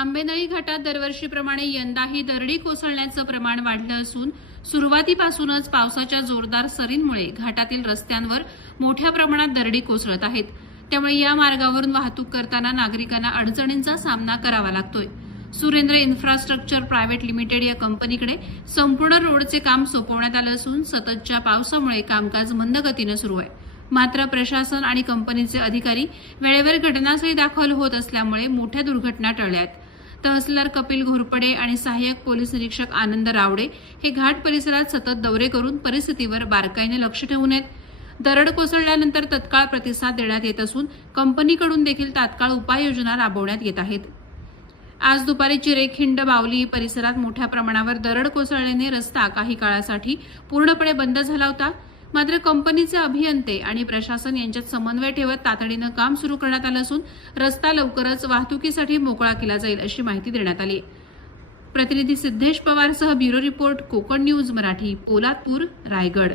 आंबेनळी घाटात दरवर्षीप्रमाणे यंदाही दरडी कोसळण्याचं प्रमाण वाढलं असून सुरुवातीपासूनच पावसाच्या जोरदार सरींमुळे घाटातील रस्त्यांवर मोठ्या प्रमाणात दरडी कोसळत आहेत. त्यामुळे या मार्गावरून वाहतूक करताना नागरिकांना अडचणींचा सामना करावा लागतोय. सुरेंद्र इन्फ्रास्ट्रक्चर प्रायव्हेट लिमिटेड या कंपनीकडे संपूर्ण रोडचे काम सोपवण्यात आलं असून सततच्या पावसामुळे कामकाज मंद गतीनं सुरू आहे. मात्र प्रशासन आणि कंपनीचे अधिकारी वेळेवर घटनास्थळी दाखल होत असल्यामुळे मोठ्या दुर्घटना टळल्या आहेत. तहसीलदार कपिल घोरपडे आणि सहाय्यक पोलीस निरीक्षक आनंद रावडे हे घाट परिसरात सतत दौरे करून परिस्थितीवर बारकाईने लक्ष ठेवून आहेत. दरड कोसळल्यानंतर तत्काळ प्रतिसाद देण्यात येत असून कंपनीकडून देखील तात्काळ उपाययोजना राबवण्यात येत आहेत. आज दुपारी चिरेखिंड बावली परिसरात मोठ्या प्रमाणावर दरड कोसळल्याने रस्ता काही काळासाठी पूर्णपणे बंद झाला होता. मात्र कंपनीचे अभियंते आणि प्रशासन यांच्यात समन्वय ठेवत तातडीनं काम सुरू करण्यात आलं असून रस्ता लवकरच वाहतुकीसाठी मोकळा केला जाईल अशी माहिती देण्यात आली. प्रतिनिधी Siddhesh पवारसह bureau report Konkan news Marathi Poladpur Raigad.